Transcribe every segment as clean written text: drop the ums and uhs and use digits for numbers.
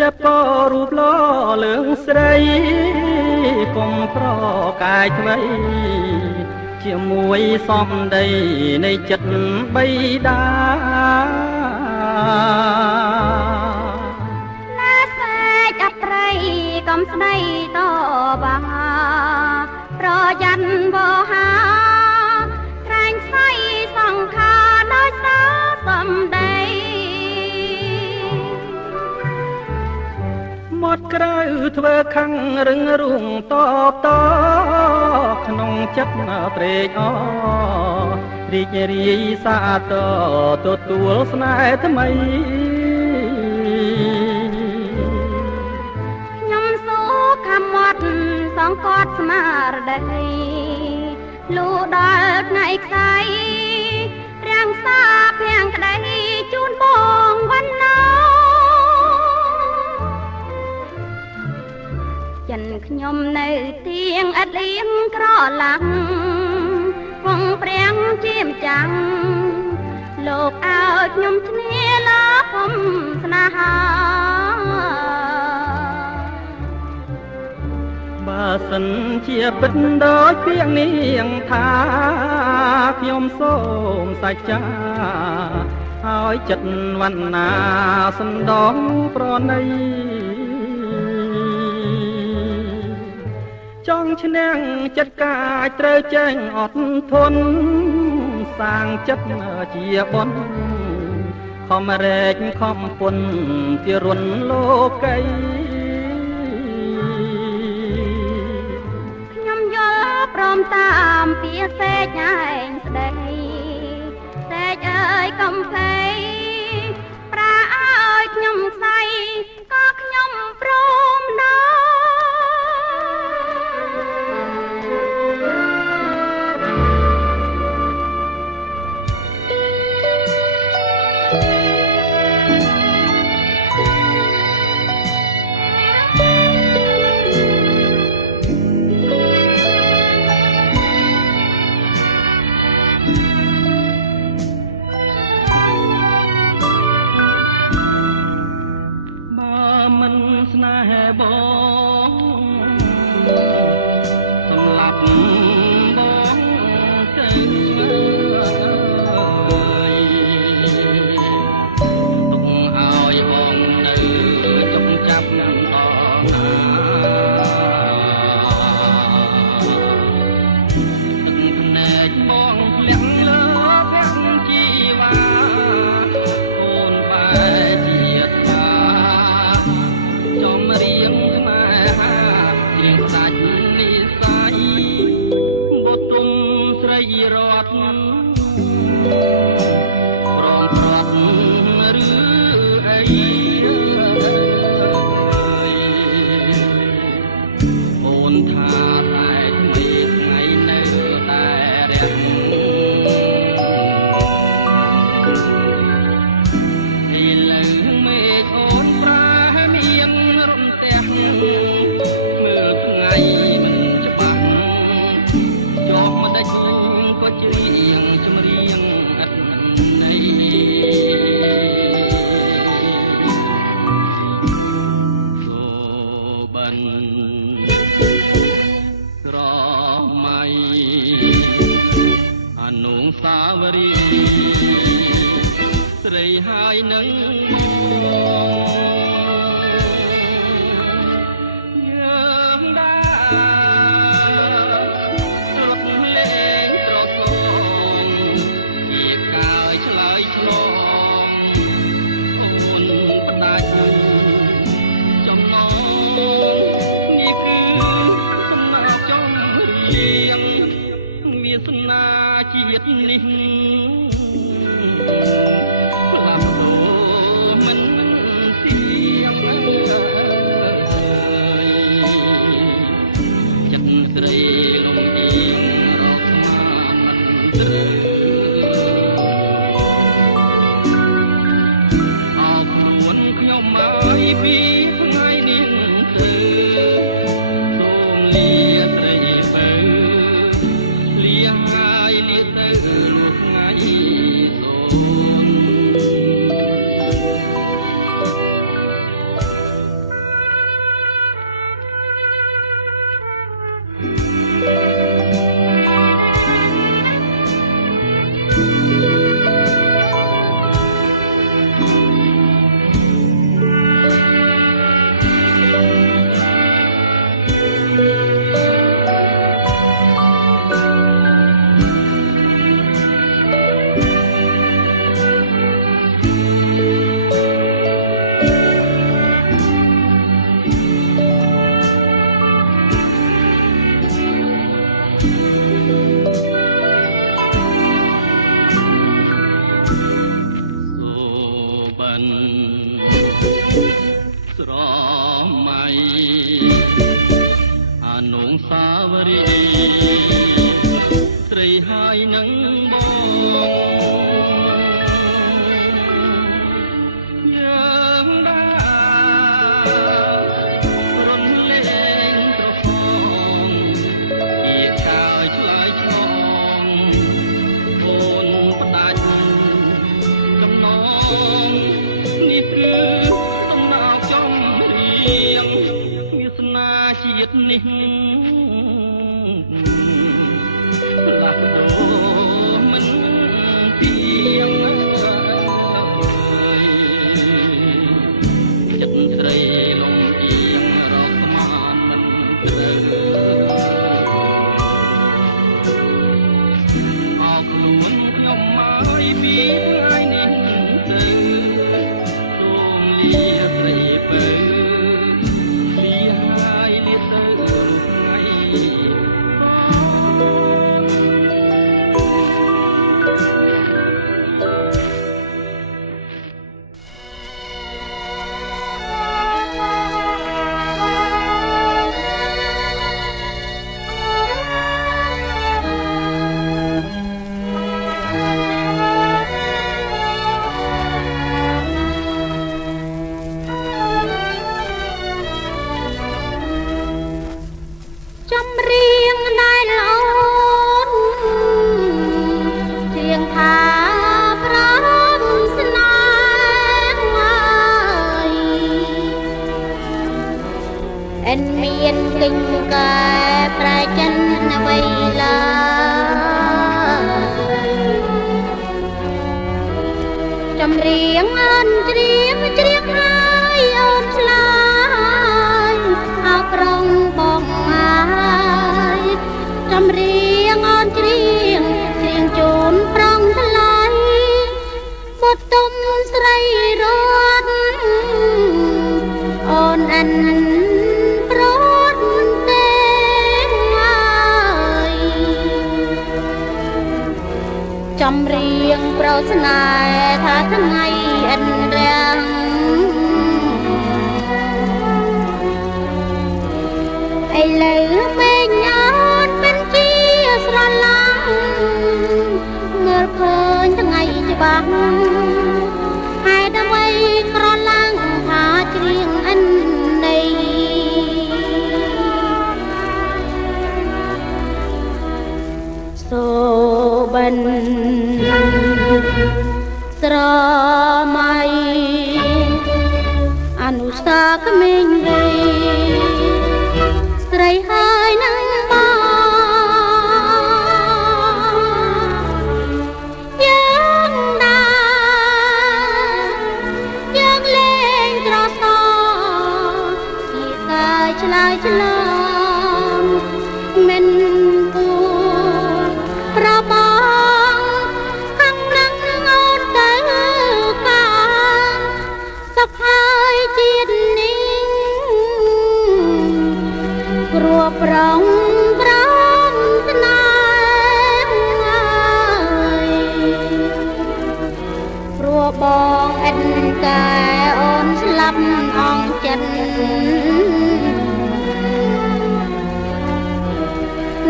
ចាប់ក៏រូបឡលើងស្រីកុំប្រកាយថ្មីជាមួយសំដីនៃចិត្តបៃតាណាសេចអត្រីកំស្ដីតបាប្រយ័ត្នបោហាក្រែងស្អីសង្ខារដោយសារសំដីមាត់ក្រៅធ្វើខឹងរឹងរូងតបតក្នុងចិត្តត្រេកអររីករាយសាទរទទួលស្នេហ៍ថ្មីខ្ញុំសូខំមាត់សង្កត់ស្មារតីលូដល់ថ្ងៃខ្សែរាំងសាភាំងក្តីជូនបងវណ្ណោចិនខ្ញុំនៅទៀងឥតលៀងក្រឡាំងវងព្រាំងជាមចាំងលោកឲ្យខ្ញុំឈ្នះលាភំស្នេហាបើសិនជាពិតដោយពាក្យនាងថាខ្ញុំសូមសច្ចាឲ្យចិត្តវណ្ណាសណ្ដោប្រណីចង់ឈ្នះចិត្តកាចត្រូវចេញអត់ធន់សាងចិត្តជាបុណ្យខំរែកខំពុនជារុនលោកីខ្ញុំយល់ព្រមតាមពាក្យសេចឯងស្ដីសេចអើយកំភៃប្រាឲ្យខ្ញុំស្័យក៏ខ្ញុំព្រមដែរជាតិនេះផ្លាស់ប្ដូរ មិនស្រមៃអានងសាវរីស្រីហើយនឹងបងយើងដែររំលែងត្រផងជាកាយឆ្លើយឆ្លងអូនផ្ដាច់ចំណងនេះគឺតំណងចំរៀងវាសនាជាតិនេះផ្លាស់ប្ដូរមិនទៀងចិត្តស្រីលំអៀងរកស្មានមិនត្រូវអោខ្លួនខ្ញុំមកពីថ្ងៃនេះទៅសូមលាស្រីបើលាហើយលាទៅថ្ងៃចម្រៀងដែលអូនជាងថាប្រំស្នេហ៍អិនមានគិញកែប្រែចិនអ្វីឡើយចម្រៀងអូនច្រៀងហើយអូនឆ្លើយអោក្រងបងហើយចម្រៀងអូនច្រៀងជូនប្រងថ្លៃបុទុំស្រីរត់អូនអិនប្រត់ទេហើយចម្រៀងប្រស្នេហ៍ថាថ្ងៃអិនរាំងឥឡូវមេញអូនមិនជាស្រឡាញ់មើលឃើញថ្ងៃច្បាស់ហេតុអ្វីក្រឡាំងថាច្រៀងអិននៃសូបិនស្រមៃអនុស្សាក្មេងវ័យស្រីហើយនឹងបងយើងដើរយើងលេងត្រសជាកាយឆ្លើយឆ្លងមិនគួរប្របងខាងនឹងអូនទៅកាសុខហើយជាតិនេះព្រោះប្រងប្រំស្នេហ៍ព្រោះបងអិនកែអូនស្លាប់អងចិត្ត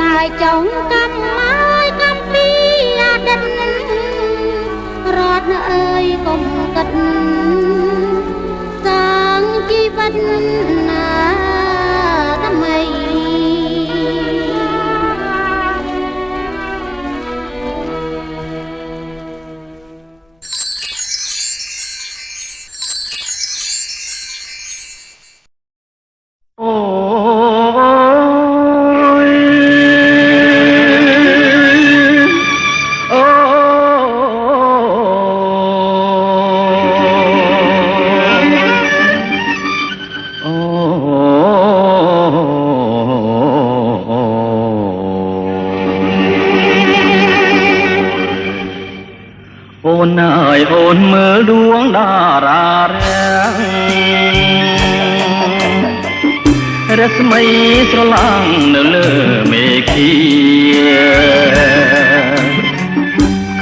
ឡើយចង់កម្មហើយកម្មពីអតីតរត់អើយកុំគិតសាងជីវិតណាថ្មីអូយអូអូនអើយអូនមើលដួងតារារាំងរស្មីស្រឡាំងនៅលើមេឃា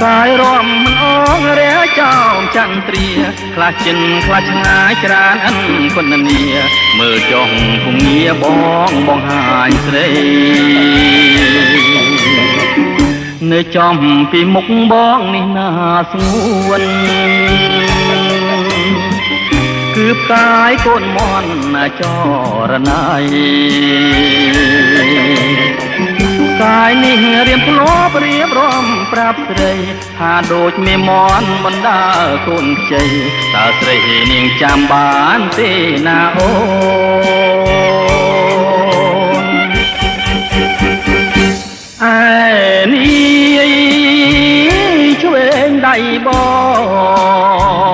ឃ កាយរំមិនអងរះចោមចន្ទ្រាខ្លាចចិនខ្លាចឆ្ងាយច្រានអិនគុណនីមើលចុះភូមិបងហាញស្រីនៅចំពីមុខបងនេះណាស្ងួនគឺផ្កាយកូនមន់ចរណៃកាយនេះរៀមធ្លាប់រៀបរំប្រាប់ស្រីថាដូចមេមន់បណ្ដាកូនខ្ចីតើស្រីនាងចាំបានទេណាអូនឯនេះឆ្វេងដៃប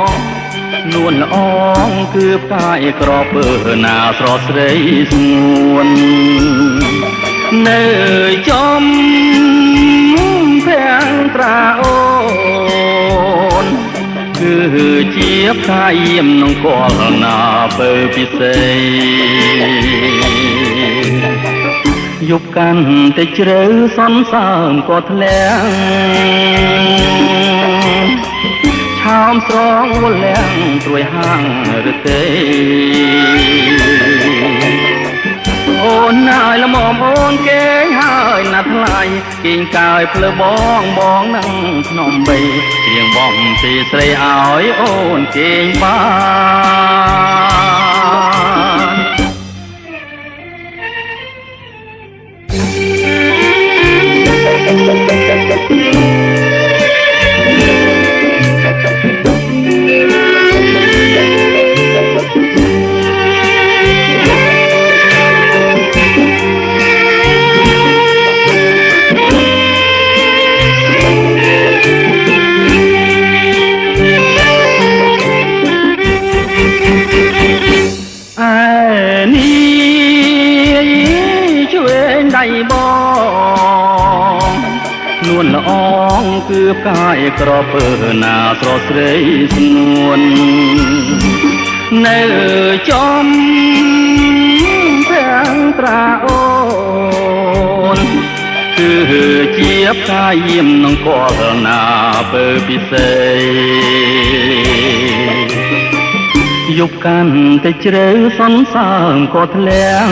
ងនួនល្អងគឺផ្កាយក្រពើណាស្រស់ស្រីស្ងួននៅចំភាំងត្រាអូនគឺជាផ្កាយៀមនងកលណាពើពិសេសយប់កាន់តែជ្រៅសន្សើមក៏ធ្លាក់ឆោមស្រងវល់លាំងត្រួយហាងឬទេអូនហើយល្មមអូនគេហើយណាស់ថ្លៃគេងកាយភ្លើបងនឹងភ្នំបីច្រៀងបំពីស្រីឲ្យអូនគេងបាននួនល្អងគឺផ្កាយក្រពើណាស្រស់ស្រីស្ងួននៅចំភាំងត្រាអូនគឺជាផ្កាយៀមនងកលណាពើពិសេសយប់កាន់តែជ្រៅសន្សើមក៏ធ្លាក់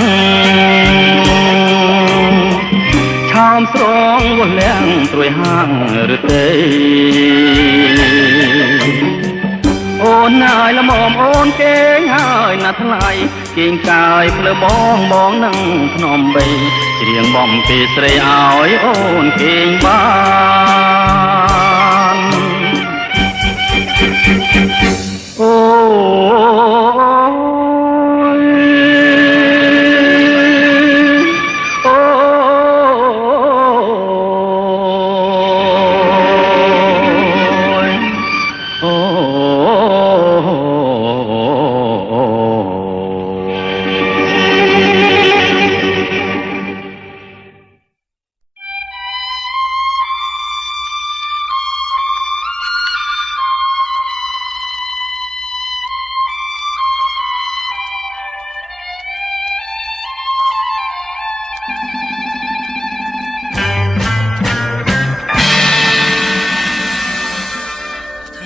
ឆោមស្រងវល់លាំងត្រួយហាងឬទេអូនហើយល្មមអូនគេងហើយណាស់ថ្លៃគេងកាយភ្លើបងនឹងភ្នំបីច្រៀងបំពីស្រីឲ្យអូនគេងបានអូ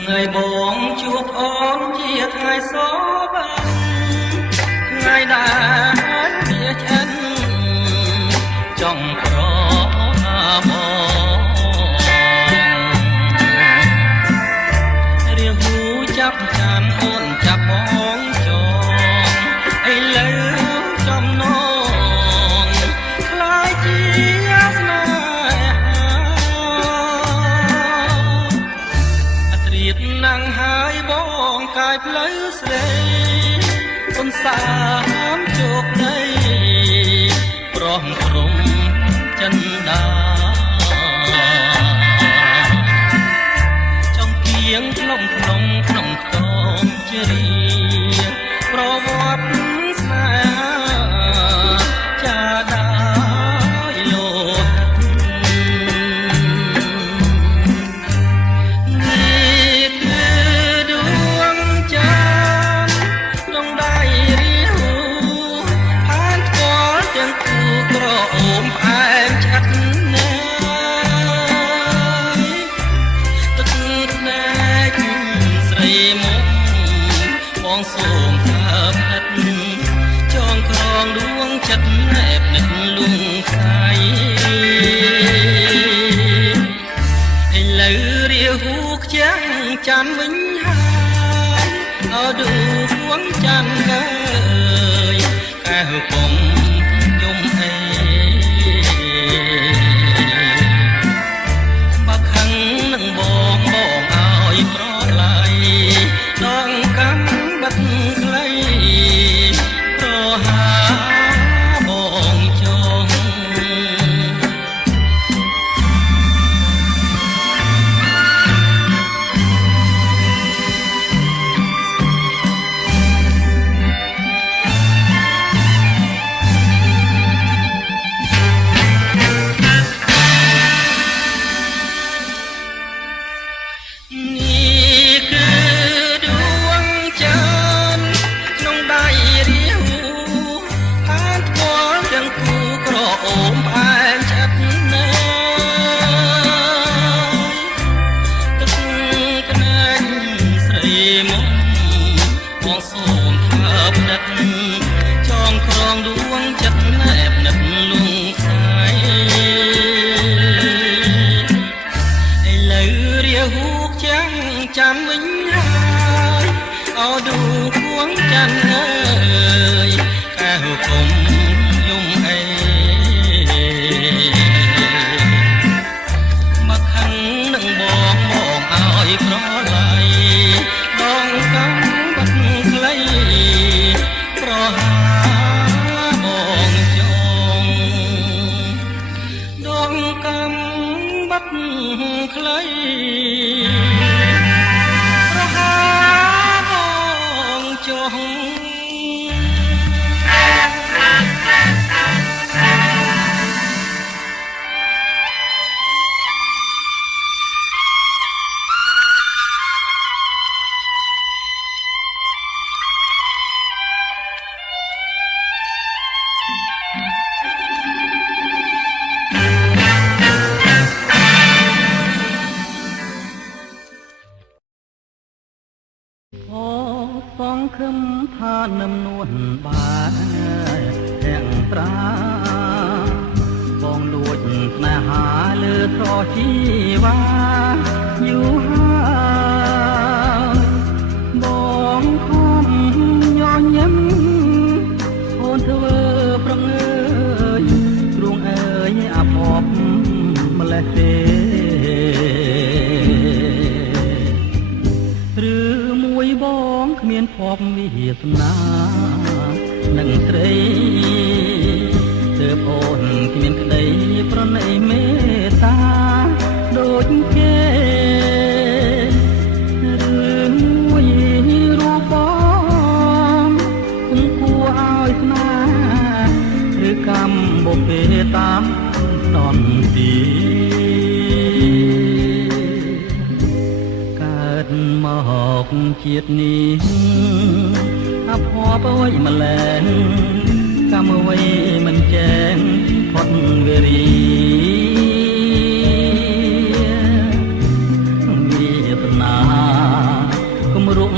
ថ្ងៃបងជួបអូនជាថ្ងៃសបាថ្ងៃដែលវាឆ្អិនចង់ប្របងរៀងហូចាប់ចានអូនចាប់បងចងឥឡូវចំណងខ្លាយជាស្នេហាណាំងហើយបងកាយផ្លូវស្រីគុនសាមជោគដីប្រោះក្រុមចិនដាចង់គៀងក្នុងក្នុងខ្ទមជារីប្រវត្តិស្នេហាចាដាយលោកអូមផ្អែមឆ្អិត បងសូមថាផ្ដិតចងក្រងដួងចិត្តណែបនឹកលួងខ្សែឥឡូវរាហូខ្ចាំងច័ន្ទវិញហើយអោឌូពួងច័ន្ទកើយកែហពុំយំអេបើខឹងនឹងបងឲ្យប្រឡ័យដងកំបាត់ខ្លីប្រហាបងចងចងក្រងដួងចិត្តណែបនឹកលួងខ្សែឥឡូវរាហូខ្ចាំងច័ន្ទវិញហើយអោឌូពួងច័ន្ទអើយកែហូគុំយំអេមកខឹងនឹងបងឲ្យប្រឡ័យដងកំបាត់ខ្លីប្រហាបងចងដងកំបាត់ខ្លីប្រហាបងចងសងខឹមថានឹមនួនបានទាំងត្រាបងលួចស្នេហាលើត្រជីវ៉ាយូរហើយបងខំញញឹមអូនធ្វើប្រងើយទ្រូងអើយអាភពម្លេះទេបងគ្មានភពវាសនានឹងស្រីទើបអូនគ្មានក្តីប្រណីមេត្តាដូចគេរឿងមួយរូបបងគុំគួរឲ្យស្នាឬកម្មបុពេតាមដនទីមកជាតិនេះអភ័ព្វអ្វីម្ល៉េះកម្មអ្វីមិនចែងផុតវេរីវាសនាគំរុក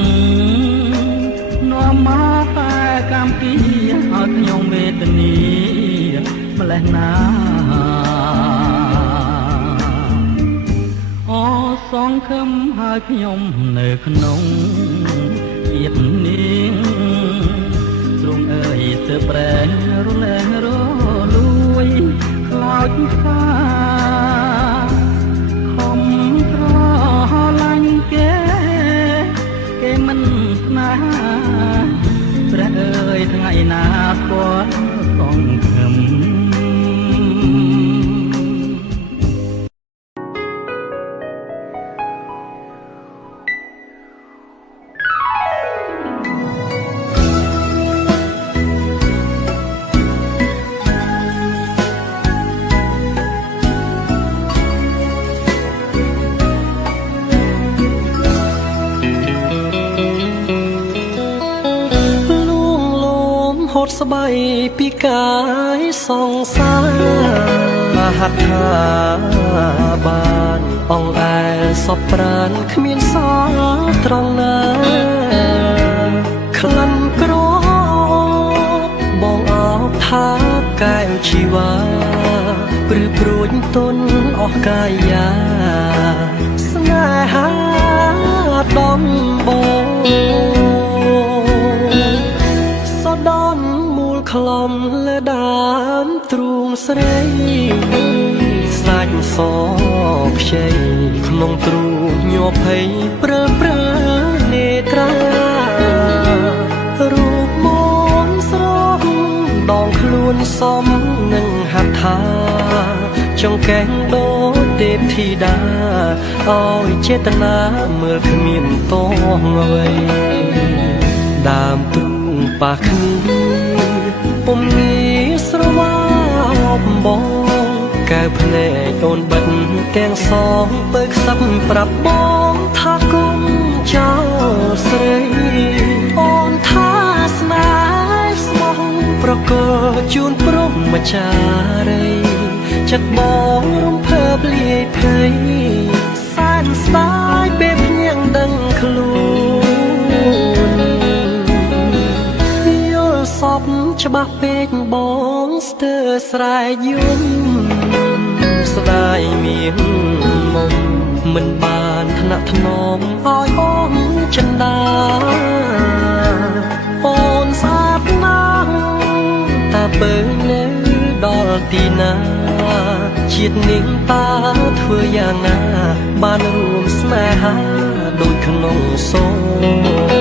នាំមកតែកម្មពីឲ្យខ្ញុំវេទនីម្ល៉េះណាសងខឹមហើយខ្ញុំនៅក្នុងជាតិនេះទ្រង់អើយទើបប្រែរលែងរលួយខ្លោចសាខំត្រឡាញ់គេមិនស្នេហាព្រះអើយថ្ងៃណាគាត់សងខឹមស្បីពីកាយសង្សារមហត្ថាបានអង្អែលសពប្រានគ្មានសល់ត្រង់ណា អស់កាយាស្នេហាដំបងសដំមូលខ្លំលើដើមទ្រូងស្រីសាច់សខ្ចីក្នុងទ្រូងញ័រភ័យព្រើនេត្រារូបមន្តស្រស់ដងខ្លួនសមនឹងហត្ថាចង្កេះដូចទេពធីតាឲ្យចេតនាមើលគ្មានតងអ្វីដើមទ្រូងប៉ះគ្នាពុំងាយស្រវាប់បងកែវភ្នែកអូនបិទទាំងសងបើខ្សឹបប្រាប់បងថាគុំចោលស្រីអូនថាស្នេហ៍ស្មោះប្រកបជូនព្រមម្ចារីចិត្តបងរំភើបលាយភ័យសែនស្ដាយពេលភ្នៀងដឹងខ្លួនយល់សពច្បាស់ពេកបងស្ទើរស្រែកយំស្ដាយមានមុំមិនបានថ្នាក់ថ្នមឲ្យអូនចិន្តាអូនស្អាតណាស់តែបើនៅដល់ទីណាជាតិនេះតាធ្វើយ៉ាងណាបានរួមស្នេហាដូចក្នុងសូរ